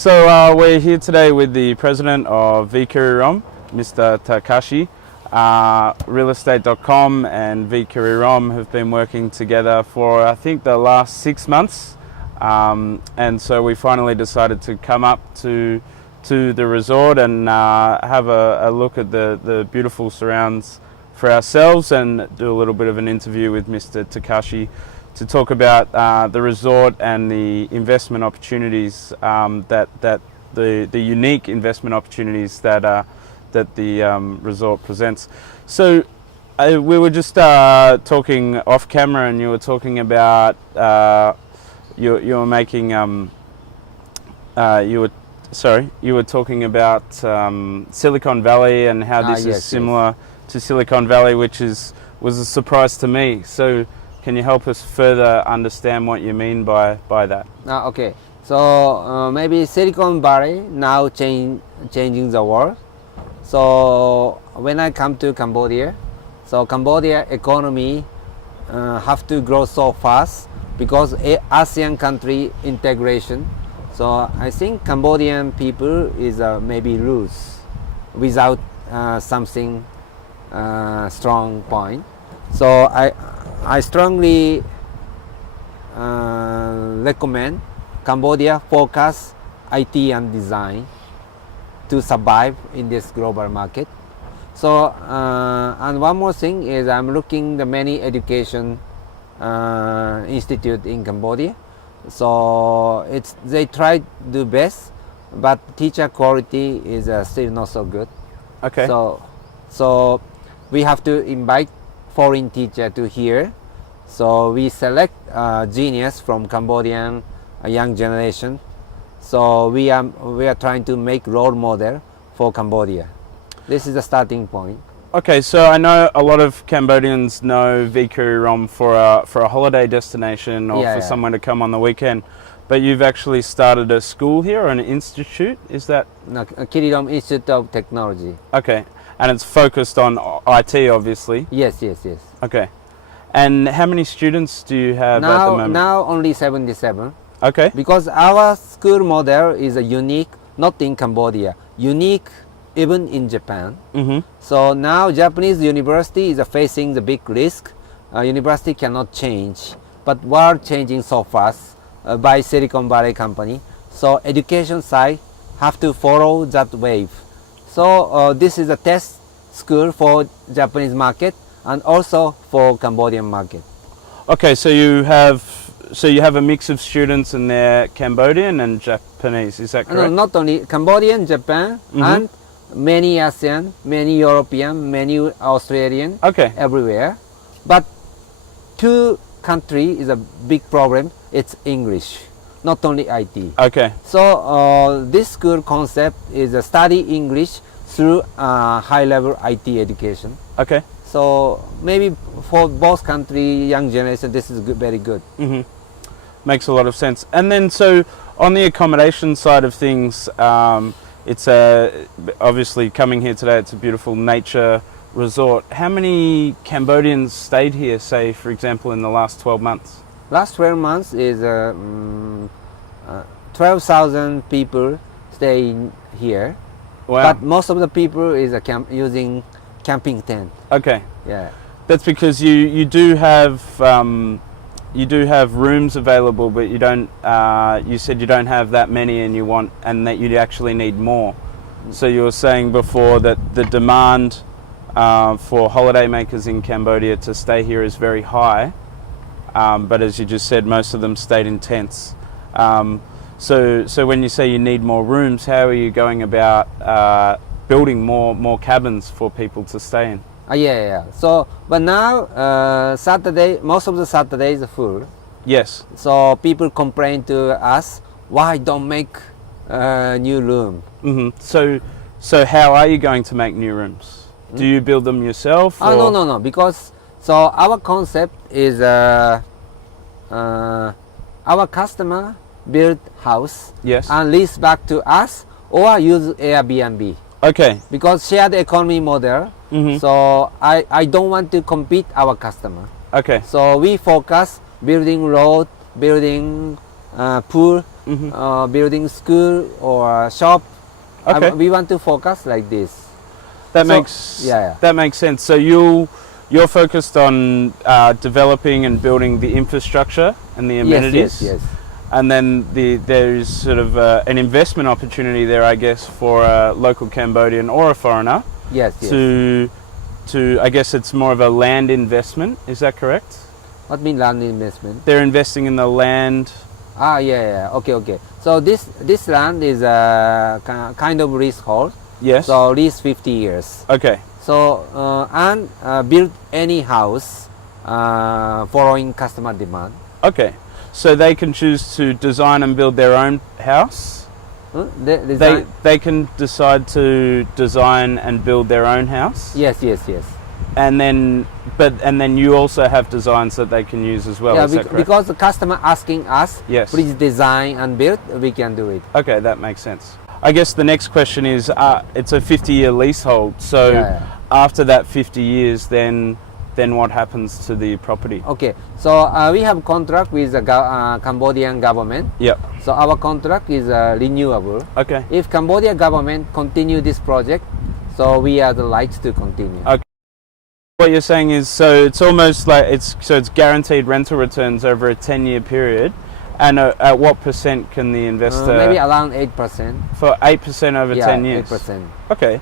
So we're here today with the president of vKirirom, Mr. Takashi. Realestate.com and vKirirom have been working together for I think the last 6 months, and so we finally decided to come up to the resort and have a look at the beautiful surrounds for ourselves and do a little bit of an interview with Mr. Takashi to talk about the resort and the investment opportunities that the unique investment opportunities that the resort presents. So we were just talking off camera, and you were talking about you were making you were talking about Silicon Valley and how this is similar to Silicon Valley, which was a surprise to me. So can you help us further understand what you mean by that? Okay, so maybe Silicon Valley now changing the world. So when I come to Cambodia, so Cambodia economy have to grow so fast because ASEAN country integration. So I think Cambodian people is maybe lose without something strong point. So I strongly recommend Cambodia focus IT and design to survive in this global market. So and one more thing is I'm looking the many education institute in Cambodia. So they try to do best, but teacher quality is still not so good. Okay. So we have to invite foreign teacher to here. So we select genius from Cambodian young generation. So we are trying to make role model for Cambodia. This is the starting point. Okay, so I know a lot of Cambodians know vKirirom for a holiday destination or for someone to come on the weekend, but you've actually started a school here or an institute, is that? No, Kirirom Institute of Technology. Okay, and it's focused on IT obviously? Yes. Okay, and how many students do you have at the moment? Now only 77. Okay. Because our school model is unique, not in Cambodia, unique even in Japan. Mm-hmm. So now Japanese university is facing the big risk. University cannot change, but world changing so fast by Silicon Valley company. So education side have to follow that wave. So this is a test school for Japanese market and also for Cambodian market. Okay, so you have a mix of students and they're Cambodian and Japanese, is that correct? No, not only Cambodian, Japan, and many ASEAN, many European, many Australian, everywhere. But two country is a big problem. It's English, not only IT. Okay. So this school concept is study English through high level IT education. Okay. So maybe for both country young generation, this is very good. Mm-hmm. Makes a lot of sense. And then so on the accommodation side of things, it's obviously coming here today, it's a beautiful nature resort. How many Cambodians stayed here, say, for example, in the last 12 months? Last 12 months is 12,000 people staying here. Wow. But most of the people is using camping tent. Okay. Yeah. That's because you do have rooms available, but you don't. You said you don't have that many, and that you actually need more. So you were saying before that the demand for holidaymakers in Cambodia to stay here is very high, but as you just said, most of them stayed in tents. So when you say you need more rooms, how are you going about building more cabins for people to stay in? Yeah. So, but now Saturday, most of the Saturdays are full. Yes. So people complain to us, why don't make new room? Mm-hmm. So how are you going to make new rooms? Do you build them yourself? Or? No. Because so our concept is our customer build house and lease back to us or use Airbnb. Okay. Because shared economy model. So I don't want to compete our customer. Okay. So we focus building road, building pool, building school or shop. Okay. We want to focus like this. That So- makes yeah. that makes sense. So you're focused on developing and building the infrastructure and the amenities. Yes. And then there's sort of an investment opportunity there, I guess, for a local Cambodian or a foreigner Yes. to I guess it's more of a land investment. Is that correct? What mean land investment? They're investing in the land. Yeah. Okay. So this land is a kind of leasehold. Yes. So lease 50 years. Okay. So and build any house following customer demand. Okay. So they can choose to design and build their own house. They can decide to design and build their own house. Yes. And then you also have designs that they can use as well. Yeah, Is that correct? because the customer asking us, Yes. please design and build, we can do it. Okay, that makes sense. I guess the next question is, it's a 50-year leasehold. So Yeah. after that 50 years, then what happens to the property? Okay, so we have contract with the Cambodian government. Yep. So our contract is renewable. Okay. If Cambodia government continue this project, so we are the rights to continue. Okay. What you're saying is, so it's almost like it's guaranteed rental returns over a 10-year period, and at what percent can the investor? Maybe around 8%. For 8% over 10 years. 8%. Okay.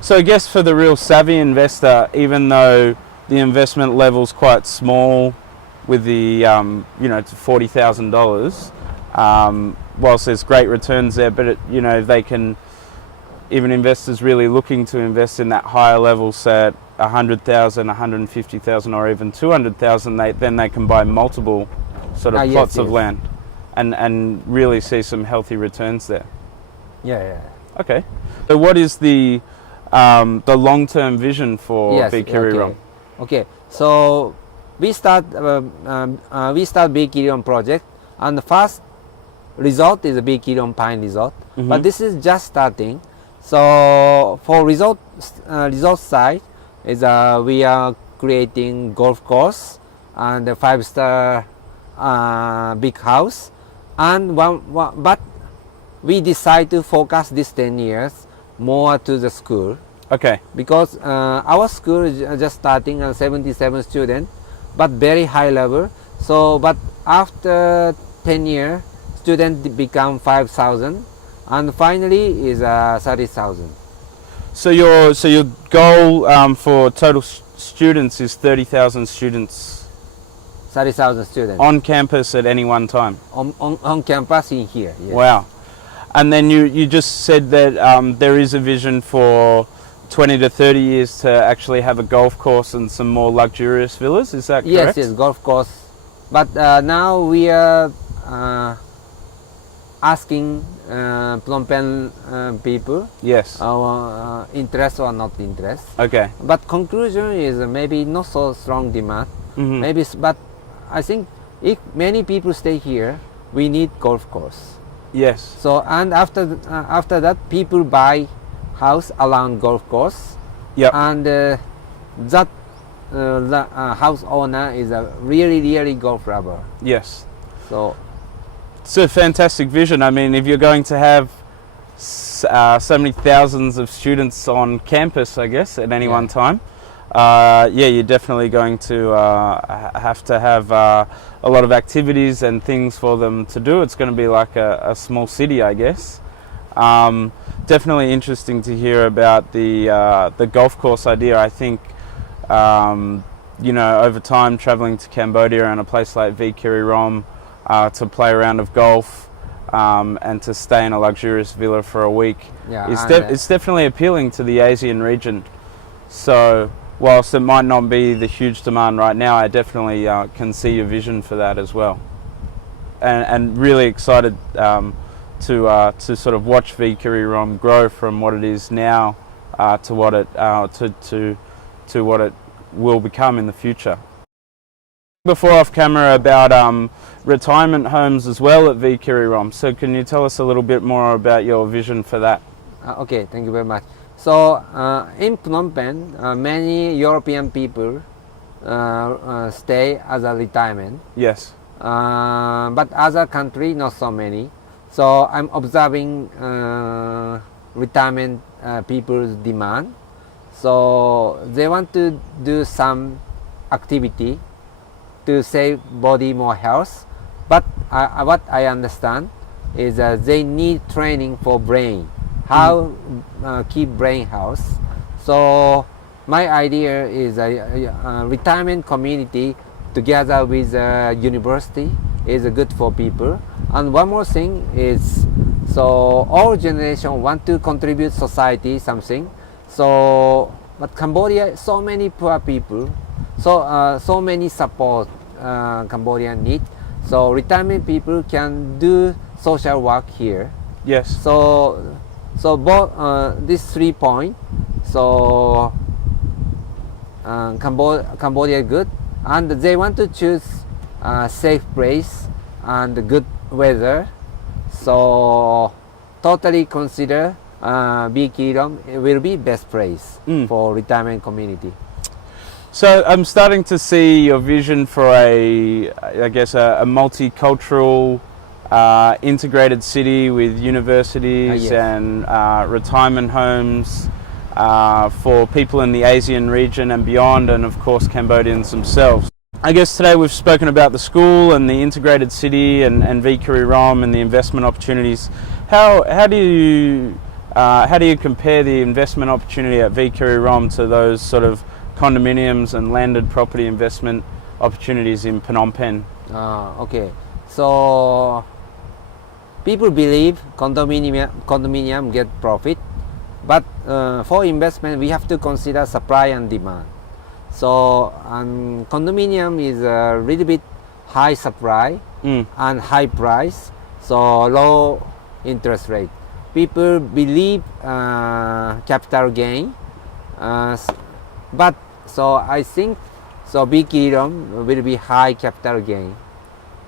So I guess for the real savvy investor, even though the investment level's quite small, with the it's $40,000, whilst there's great returns there, but they can, even investors really looking to invest in that higher level, say at 100,000, 150,000, or even 200,000, then they can buy multiple sort of plots of land, and really see some healthy returns there. Yeah. Okay. So what is the long-term vision for vKirirom? Okay. So we start vKirirom project, and the first resort is a vKirirom Pine Resort. But this is just starting. So for resort side is we are creating golf course and a 5-star big house, and but we decide to focus this 10 years more to the school. Okay. Because our school is just starting 77 students, but very high level. So, but after 10 years, students become 5,000, and finally is 30,000. So your goal for total students is 30,000 students 30,000 students on campus at any one time. on campus in here. Yes. Wow. And then you just said that there is a vision for 20 to 30 years to actually have a golf course and some more luxurious villas. Is that correct? Yes, golf course. But now we are asking Phnom Penh people Yes. our interest or not interest. Okay. But conclusion is maybe not so strong demand. Maybe, but I think if many people stay here, we need golf course. Yes. So and after that, people buy house around golf course. Yep. And that the house owner is a really golf lover. Yes. So It's a fantastic vision. I mean, if you're going to have so many thousands of students on campus, I guess, at any one time, you're definitely going to have a lot of activities and things for them to do. It's going to be like a small city, I guess. Definitely interesting to hear about the golf course idea. I think, over time, traveling to Cambodia and a place like vKirirom, to play a round of golf and to stay in a luxurious villa for a week, it's definitely appealing to the Asian region. So whilst it might not be the huge demand right now, I definitely can see your vision for that as well, and really excited to sort of watch vKirirom grow from what it is now to what it what it will become in the future. Before off camera about retirement homes as well at vKirirom. So can you tell us a little bit more about your vision for that? Okay, thank you very much. So in Phnom Penh, many European people stay as a retirement. Yes. But other country not so many. So I'm observing retirement people's demand. So they want to do some activity to save body more health. But what I understand is they need training for brain, how keep brain health. So my idea is a retirement community together with a university is good for people. And one more thing is, so all generation want to contribute society something. So but Cambodia, so many poor people, so many support Cambodia need. So retirement people can do social work here. Yes. So both these 3 points. So Cambodia good, and they want to choose a safe place and good weather. So totally consider vKirirom will be best place for retirement community. So I'm starting to see your vision for a multicultural integrated city with universities Yes. and retirement homes for people in the Asian region and beyond, and of course Cambodians themselves. I guess today we've spoken about the school and the integrated city and vKirirom and the investment opportunities. How do you compare the investment opportunity at vKirirom to those sort of condominiums and landed property investment opportunities in Phnom Penh? Okay, so people believe condominium get profit, but for investment we have to consider supply and demand. So condominium is a little bit high supply and high price, so low interest rate. People believe capital gain, but so I think so vKirirom will be high capital gain,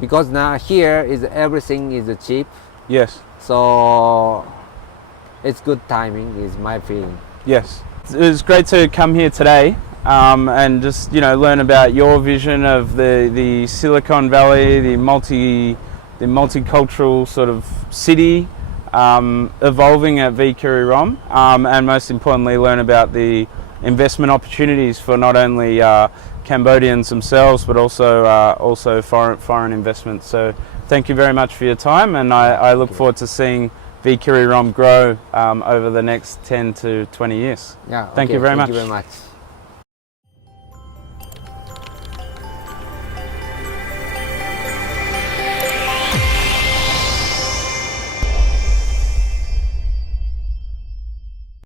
because now here is everything is cheap. Yes. So it's good timing is my feeling. Yes. It was great to come here today and just learn about your vision of the Silicon Valley, the multicultural sort of city evolving at vKirirom, and most importantly learn about the investment opportunities for not only Cambodians themselves but also foreign investment. So thank you very much for your time, and I look forward to seeing vKirirom grow over the next 10 to 20 years. Yeah. Thank you very much. Thank you very much.